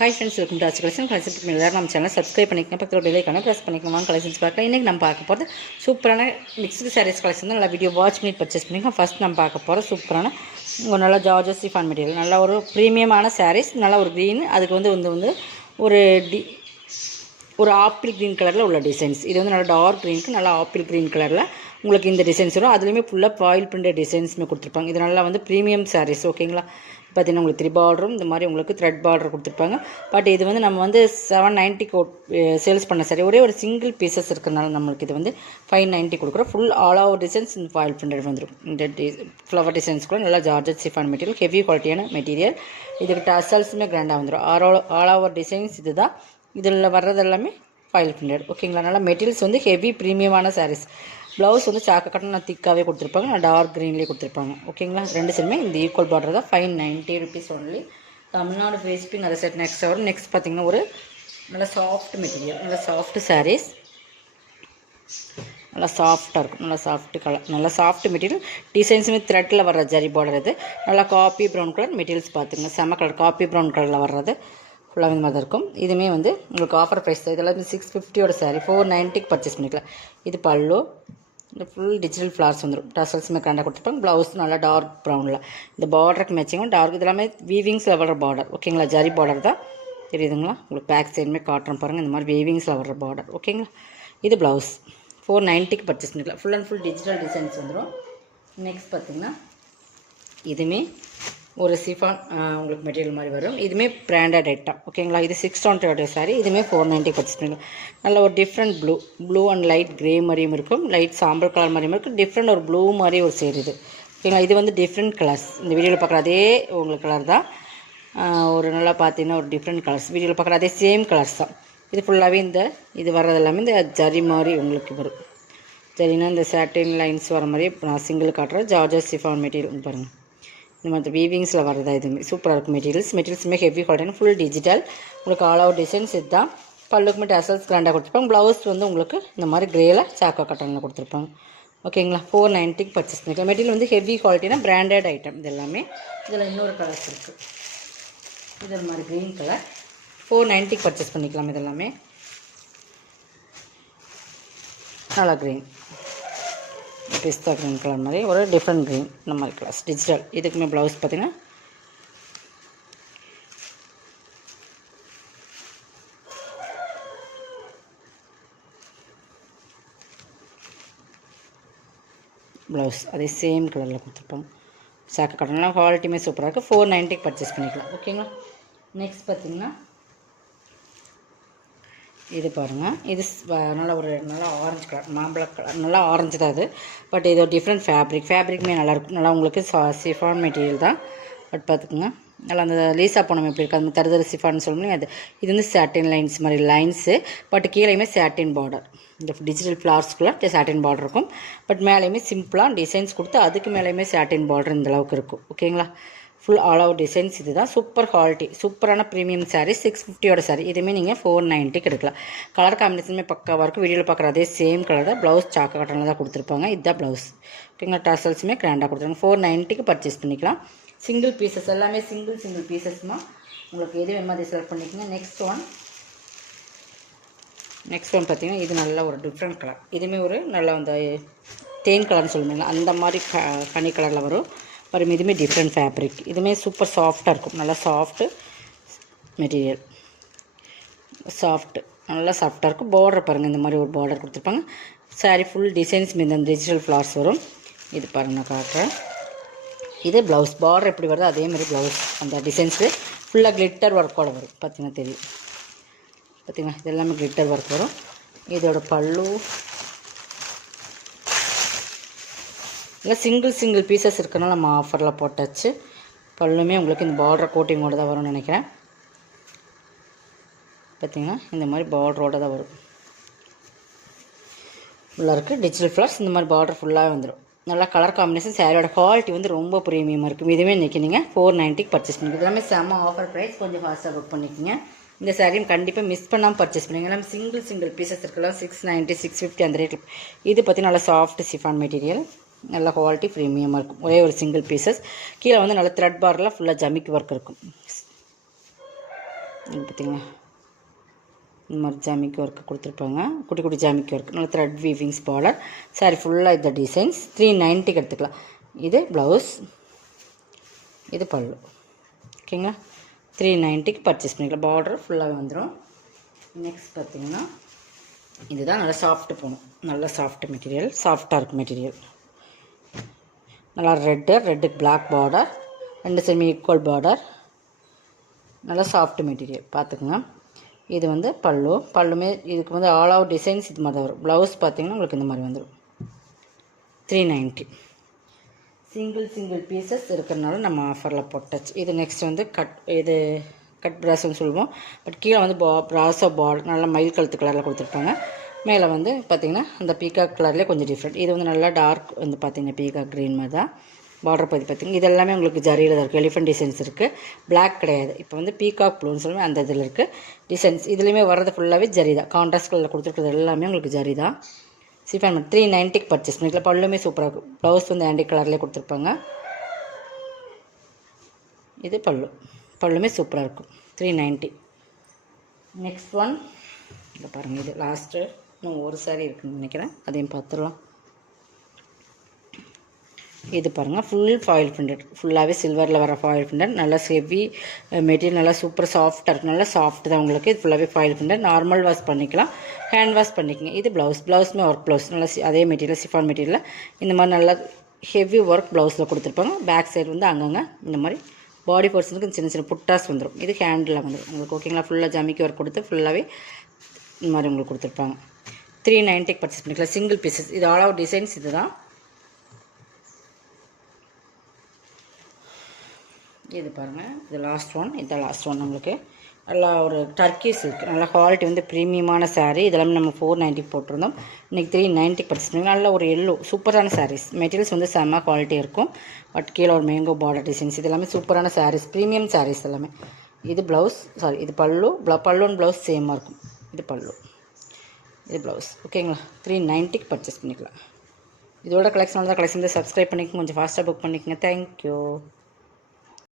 Hi friends, welcome to Aachi collection. Collection எல்லாரும் நம்ம channel subscribe பண்ணிக்கணும், பக்கத்தில் பெல் ஐக்கானை ப்ரெஸ் பண்ணிக்கலாம். வாங்க கலெக்ஷன்ஸ் பார்க்கலாம். இன்றைக்கி நம்ம பார்க்க போகிறது சூப்பரான மிக்ஸ்டு சாரீஸ் கலெக்ஷன் தான். நல்லா வீடியோ வாட்ச் பண்ணி பர்ச்சேஸ் பண்ணிக்கலாம். ஃபஸ்ட் நம்ம பார்க்க போகிற சூப்பரான ஒரு நல்லா ஜார்ஜஸ் சிஃபான் மெட்டீரியல், நல்லா ஒரு ப்ரீமியமான சாரீஸ், நல்லா ஒரு க்ரீன், அதுக்கு வந்து ஒரு ஒரு ஆப்பிள் க்ரீன் கலரில் உள்ள டிசைன்ஸ். இது வந்து நல்லா டார்க் க்ரீனுக்கு நல்லா ஆப்பிள் க்ரீன் கலரில் உங்களுக்கு இந்த டிசைன்ஸ் வரும். அதுலேயுமே ஃபுல்லாக ஃபாயில் பிரிண்டட் டிசைன்ஸுமே கொடுத்துருப்பாங்க. இது நல்லா வந்து ப்ரீமியம் சாரீஸ். ஓகேங்களா, பார்த்தீங்கன்னா உங்களுக்கு 3 பார்டரும் இந்த மாதிரி உங்களுக்கு த்ரெட் பார்டர் கொடுத்துருப்பாங்க. பட் இது வந்து நம்ம வந்து 790 சேல்ஸ் பண்ண சாரி, ஒரே ஒரு சிங்கிள் பீசஸ் இருக்கிறதுனால நம்மளுக்கு இது வந்து 590 கொடுக்குறோம். ஃபுல் ஆல் ஓவர் டிசைன்ஸ் இந்த ஃபாயில் பிரிண்டட் வந்துடும். இந்த ஃப்ளவர் டிசைன்ஸ் கூட நல்லா ஜார்ஜட் சிஃபான் மெட்டீரியல், ஹெவி குவாலிட்டியான மெட்டீரியல். இதுக்கு டசல்ஸுமே கிராண்டாக வந்துடும். ஆல் ஓவர் டிசைன்ஸ் இது தான். இதில் வர்றது எல்லாமே ஃபாயில் பிரிண்டட். ஓகேங்களா, நல்லா மெட்டீரியல்ஸ் வந்து ஹெவி ப்ரீமியமான சாரீஸ். ப்ளவுஸ் வந்து சாக்க கட்டன் நான் திக்காகவே கொடுத்துருப்பாங்க, நான் டார்க் க்ரீன்லேயே கொடுத்துருப்பாங்க. ஓகேங்களா, ரெண்டு சைடுமே இந்த ஈக்குவல் பார்டர் தான். 590 ருபீஸ் ஒன்லி. தமிழ்நாடு ஃபேஸ்பிங் அதை செட் நெக்ஸ்ட் வரும். நெக்ஸ்ட் பார்த்திங்கன்னா ஒரு நல்ல சாஃப்ட் மெட்டீரியல், நல்ல சாஃப்ட் சாரீஸ், நல்லா சாஃப்டாக இருக்கும். நல்லா சாஃப்ட் கலர், நல்லா சாஃப்ட் மெட்டீரியல். டிசைன்ஸுமே த்ரெட்டில் வர்ற ஜரி பார்டர். இது நல்லா காப்பி ப்ரௌன் கலர் மெட்டீரியல்ஸ் பார்த்துங்க. செம கலர் காப்பி ப்ரௌன் கலரில் வர்றது ஃபுல்லாக இந்த மாதிரி இருக்கும். இதுவுமே வந்து உங்களுக்கு ஆஃபர் ப்ரைஸ் தான். இதெல்லாம் 650 சாரீ 490 பர்ச்சேஸ் பண்ணிக்கலாம். இது பல்லு, இந்த ஃபுல் டிஜிட்டல் ஃப்ளார்ஸ் வந்துடும். டசல்ஸுமே கரெண்டாக கொடுத்துருப்பாங்க. ப்ளவுஸ் நல்லா டார்க் ப்ரௌனில் இந்த பார்டருக்கு மேட்சிங்கும் டார்க். இது எல்லாமே வீவிங்ஸில் வர்ற பார்டர். ஓகேங்களா, ஜரி பார்டர் தான் தெரியுதுங்களா உங்களுக்கு. பேக் சைடுமே காட்டுறோம் பாருங்கள், இந்த மாதிரி வீவிங்ஸில் வர்ற பார்டர். ஓகேங்களா, இது ப்ளவுஸ் 490 பர்ச்சேஸ் பண்ணிக்கலாம். Full and full digital designs வந்துடும். நெக்ஸ்ட் பார்த்திங்கன்னா இதுவுமே ஒரு சிஃபான் உங்களுக்கு மெட்டீரியல் மாதிரி வரும். இதுவுமே பிராண்டட் ஐட்டம். ஓகேங்களா, இது 620 சாரி. இதுவுமே 490 பர்ச்சேஸ் பண்ணிக்கலாம். நல்ல ஒரு different blue and light grey மாதிரியும் இருக்கும், லைட் சாம்பல் கலர் மாதிரியும் இருக்கும். டிஃப்ரெண்ட் ஒரு ப்ளூ மாதிரி ஒரு சேர் இது. ஓகேங்களா, இது வந்து டிஃப்ரெண்ட் கலர்ஸ். இந்த வீடியோவில் பார்க்குற அதே உங்களுக்கு கலர் தான். ஒரு நல்லா பார்த்தீங்கன்னா ஒரு டிஃப்ரெண்ட் கலர்ஸ். வீடியோவில் பார்க்குற அதே சேம் கலர்ஸ் தான். இது ஃபுல்லாகவே இது வர்றது எல்லாமே இந்த ஜரி மாதிரி உங்களுக்கு வரும். சரின்னா இந்த சாட்டின் லைன்ஸ் வர மாதிரி நான் சிங்கிள் காட்டுறேன். ஜார்ஜஸ் சிஃபான் மெட்டீரியல் பாருங்கள். இந்த மாதிரி வீவிங்ஸில் வரதா. இதுவுமே சூப்பராக இருக்கும். மெட்டீரியல்ஸுமே ஹெவி குவாலிட்டியான ஃபுல் டிஜிட்டல். உங்களுக்கு ஆல் ஓவர் டிசைன்ஸ் இதுதான். பல்லுக்குமே டசல்ஸ் கிராண்டாக கொடுத்துருப்பாங்க. ப்ளவுஸ் வந்து உங்களுக்கு இந்த மாதிரி கிரேயில் சாக்கோ கட்டனில் கொடுத்துருப்பாங்க. ஓகேங்களா, 490 பர்ச்சேஸ் பண்ணிக்கலாம். மெட்டீரியல் வந்து ஹெவி குவாலிட்டினா பிராண்டட் ஐட்டம். இது எல்லாமே. இதில் இன்னொரு கலர்ஸ் இருக்குது. இது மாதிரி க்ரீன் கலர் 490 பர்ச்சேஸ் பண்ணிக்கலாம். இது எல்லாமே நல்லா க்ரீன், பிஸ்தா க்ரீன் கலர் மாதிரி ஒரு டிஃப்ரெண்ட் க்ரீன். இந்த மாதிரி கலர்ஸ் டிஜிட்டல். இதுக்குமே ப்ளவுஸ் பார்த்திங்கன்னா ப்ளவுஸ் அதே சேம் கலரில் கொடுத்துருப்போம். சாக்கு கட்டணம்லாம் குவாலிட்டியுமே சூப்பராக இருக்குது. 490 பர்ச்சேஸ் பண்ணிக்கலாம். ஓகேங்களா, நெக்ஸ்ட் பார்த்திங்கன்னா இது பாருங்கள். இது நல்லா ஒரு நல்லா ஆரஞ்சு கலர், மாம்பழ கலர், நல்லா ஆரஞ்சு தான் அது. பட் இது ஒரு டிஃப்ரெண்ட் ஃபேப்ரிக்குமே நல்லாயிருக்கும். நல்லா உங்களுக்கு சிஃபான் மெட்டீரியல் தான். பட் பார்த்துக்குங்க, நல்லா அந்த லீஸா போனோம் எப்படி இருக்குது, அந்த தருதர சிஃபான்னு சொல்லணும். இது வந்து சாட்டின் லைன்ஸ் மாதிரி லைன்ஸு. பட் கீழேயுமே சாட்டின் பார்டர். இந்த டிஜிட்டல் ஃப்ளார்ஸ்குள்ளே சாட்டின் பார்டர் இருக்கும். பட் மேலேயுமே சிம்பிளாக டிசைன்ஸ் கொடுத்து அதுக்கு மேலேயுமே சாட்டின் பார்டர் இந்தளவுக்கு இருக்கும். ஓகேங்களா, ஃபுல் ஆல் ஓவர் டிசைன்ஸ். இது தான் சூப்பர் குவாலிட்டி, சூப்பரான ப்ரீமியம் சாரீ. 650 சாரீ. இதுவுமே நீங்கள் 490 எடுக்கலாம். கலர் காம்பினேஷனுமே பக்காவாக இருக்கும். வீடியோவில் பார்க்குற அதே சேம் கலர் தான். ப்ளவுஸ் சாக்க கட்டனில் தான் கொடுத்துருப்பாங்க. இதுதான் ப்ளவுஸ். ஓகேங்களா, டசல்ஸுமே கிராண்டாக கொடுத்துருக்காங்க. 490 பர்ச்சேஸ் பண்ணிக்கலாம். சிங்கிள் பீசஸ் எல்லாமே சிங்கிள் பீசஸ்மா. உங்களுக்கு எது வேணுமோ அதை செலக்ட் பண்ணிக்கோங்க. நெக்ஸ்ட் ஒன் பார்த்தீங்கன்னா இது நல்ல ஒரு டிஃப்ரெண்ட் கலர். இதுவுமே ஒரு நல்ல அந்த தேன் கலர்னு சொல்லுவாங்க, அந்த மாதிரி கனி கலரில் வரும். பாருங்கள், இதுவுமே டிஃப்ரெண்ட் ஃபேப்ரிக். இதுவுமே சூப்பர் சாஃப்டாக இருக்கும். நல்லா சாஃப்ட்டு மெட்டீரியல், நல்லா சாஃப்டாக இருக்கும். பார்டர் பாருங்கள், இந்த மாதிரி ஒரு பார்டர் கொடுத்துருப்பாங்க. சாரீ ஃபுல் டிசைன்ஸ் இந்த டிஜிட்டல் ஃப்ளார்ஸ் வரும். இது பாருங்கள், நான் காட்டுறேன். இது ப்ளவுஸ். பார்டர் எப்படி வருதோ அதே மாதிரி ப்ளவுஸ் அந்த டிசைன்ஸு ஃபுல்லாக கிளிட்டர் ஒர்க்கோடு வரும். பார்த்திங்கன்னா தெரியும். பார்த்திங்கன்னா இது எல்லாமே கிளிட்டர் ஒர்க் வரும். இதோட பல்லு இல்லை சிங்கிள் பீசஸ் இருக்கனால நம்ம ஆஃபரில் போட்டாச்சு. பல்லுமே உங்களுக்கு இந்த பார்டர் கோட்டிங்கோடு தான் வரும்னு நினைக்கிறேன். பார்த்திங்கன்னா இந்த மாதிரி பார்டரோடு தான் வரும். ஃபுல்லாக இருக்குது டிஜிட்டல் ஃப்ளார்ஸ். இந்த மாதிரி பார்டர் ஃபுல்லாக வந்துடும். நல்லா கலர் காம்பினேஷன். சாரியோட குவாலிட்டி வந்து ரொம்ப ப்ரீமியமாக இருக்கும். இதுவுமே இன்றைக்கி நீங்கள் 490 பர்ச்சேஸ் பண்ணிக்கலாம். எல்லாமே செம்ம ஆஃபர் ப்ரைஸ். கொஞ்சம் ஃபாஸ்ட்டாக புக் பண்ணிக்கோங்க. இந்த சாரியும் கண்டிப்பாக மிஸ் பண்ணாமல் பர்ச்சேஸ் பண்ணிங்க. எல்லாமே சிங்கிள் பீசஸ் இருக்கலாம். 690 650 அந்த ரேட்டில். இது பார்த்திங்கன்னா நல்லா சாஃப்ட் சிஃபான் மெட்டீரியல், நல்ல குவாலிட்டி ப்ரீமியமாக இருக்கும். ஒரே ஒரு சிங்கிள் பீசஸ். கீழே வந்து நல்ல த்ரெட் பார்டரில் ஃபுல்லாக ஜமிக்கு ஒர்க் இருக்கும். இது பார்த்திங்களா இந்த மாதிரி ஜாமிக்கி ஒர்க்கு கொடுத்துருப்பாங்க, குட்டி குட்டி ஜாமிக்கி ஒர்க், நல்லா த்ரெட் வீவிங்ஸ் பார்டர். சாரி ஃபுல்லாக இந்த டிசைன்ஸ் 390க்கு எடுத்துக்கலாம். இது ப்ளவுஸ், இது பல்லு. ஓகேங்களா, 390க்கு பர்ச்சேஸ் பண்ணிக்கலாம். பார்டர் ஃபுல்லாகவே வந்துடும். நெக்ஸ்ட் பார்த்திங்கன்னா இதுதான் நல்லா சாஃப்ட்டு போகணும், நல்லா சாஃப்ட் மெட்டீரியல், சாஃப்டாக இருக்கும் மெட்டீரியல். நல்லா ரெட்டுக்கு black border, 2 semi equal border, நல்லா சாஃப்ட் மெட்டீரியல் பார்த்துக்குங்க. இது வந்து பல்லுமே இதுக்கு வந்து ஆல் அவுட் டிசைன்ஸ் இது மாதிரி தான் வரும். ப்ளவுஸ் பார்த்திங்கன்னா உங்களுக்கு இந்த மாதிரி வந்துடும். 390 சிங்கிள் பீசஸ் இருக்கிறதுனால நம்ம ஆஃபரில் போட்டாச்சு. இது நெக்ஸ்ட் வந்து கட் ப்ராஸ்ன்னு சொல்லுவோம். பட் கீழே வந்து ப்ராஸோ பார்டர் நல்லா மயில் கழுத்து கலரில் கொடுத்துருப்பாங்க. மேலே வந்து பார்த்திங்கன்னா அந்த பீகாக் கலர்லேயே கொஞ்சம் டிஃப்ரெண்ட். இது வந்து நல்லா டார்க் வந்து பார்த்திங்கன்னா பீகாக் க்ரீன் மாதிரி தான் பார்டர் பற்றி பார்த்திங்கன்னா. இது எல்லாமே உங்களுக்கு ஜரியில் தான் இருக்குது. எலிஃபென்ட் டிசைன்ஸ் இருக்குது, பிளாக் கிடையாது. இப்போ வந்து பீகாக் ப்ளூன்னு சொல்லுவேன், அந்த இதில் இருக்குது டிசைன்ஸ். இதுலேயுமே வர்றது ஃபுல்லாகவே ஜரி தான். கான்ட்ராஸ்ட் கலரில் கொடுத்துருக்குறது எல்லாமே உங்களுக்கு ஜரி தான். சிஃபான் 390க்கு பர்ச்சேஸ் பண்ணிக்கலாம். பல்லுமே சூப்பராக இருக்கும். ப்ளவுஸ் வந்து ஆண்டி கலர்லேயே கொடுத்துருப்பாங்க. இது பல்லுமே சூப்பராக இருக்கும். 390. நெக்ஸ்ட் ஒன் இதை பாருங்கள். இது லாஸ்ட்டு இன்னும் ஒரு சாரி இருக்குதுன்னு நினைக்கிறேன், அதையும் பார்த்துடலாம். இது பாருங்கள், ஃபுல் ஃபாயில் பிரிண்டட், ஃபுல்லாகவே சில்வரில் வர ஃபாயில் பிரிண்டட். நல்லா ஹெவி மெட்டீரியல், நல்லா சூப்பர் சாஃப்டாக இருக்கும். நல்லா சாஃப்ட் தான் உங்களுக்கு. இது ஃபுல்லாகவே ஃபாயில் பிரிண்டட். நார்மல் வாஷ் பண்ணிக்கலாம், ஹேண்ட் வாஷ் பண்ணிக்கங்க. இது ப்ளவுஸுமே ஒர்க் ப்ளவுஸ், நல்லா அதே மெட்டீரியல் சிஃபான் மெட்டீரியலில் இந்த மாதிரி நல்லா ஹெவி ஒர்க் ப்ளவுஸில் கொடுத்துருப்பாங்க. பேக் சைடு வந்து அங்கங்கே இந்த மாதிரி பாடி போர்ஷனுக்கு சின்ன புட்டாஸ் வந்துடும். இது ஹேண்டில் வந்துடும் உங்களுக்கு. ஓகேங்களா, ஃபுல்லாக ஜமிக்கி ஒர்க் கொடுத்து ஃபுல்லாகவே இந்த மாதிரி உங்களுக்கு கொடுத்துருப்பாங்க. 390க்கு பர்ச்சேஸ் பண்ணிக்கலாம். Single pieces. இது ஆல் அவுட் டிசைன்ஸ் இது தான். இது பாருங்கள், இது லாஸ்ட் ஒன். இதுதான் லாஸ்ட் ஒன். உங்களுக்கு நல்லா ஒரு டர்க்கி சில்க், நல்லா குவாலிட்டி வந்து ப்ரீமியமான சாரீ. இதெல்லாம் நம்ம 490 போட்டிருந்தோம். இன்றைக்கி 390 பர்ச்சேஸ் பண்ணி நல்ல ஒரு எல்லோ சூப்பரான சாரீஸ். மெட்டீரியல்ஸ் வந்து செம்ம குவாலிட்டி இருக்கும். பட் கீழே ஒரு மேங்கோ பார்டர் டிசைன்ஸ். இது எல்லாமே சூப்பரான சாரீஸ், ப்ரீமியம் சாரீஸ் எல்லாமே. இது ப்ளவுஸ், சாரி இது பல்லு அண்ட் ப்ளவுஸ் சேமாக இருக்கும். இது பல்லு, இது ப்ளவுஸ். ஓகேங்களா, 390க்கு பர்ச்சேஸ் பண்ணிக்கலாம். இதோட கலெக்ஷன் வந்து சப்ஸ்கிரைப் பண்ணிக்கோங்க, கொஞ்சம் ஃபாஸ்ட்டாக புக் பண்ணிக்கோங்க. தேங்க்யூ.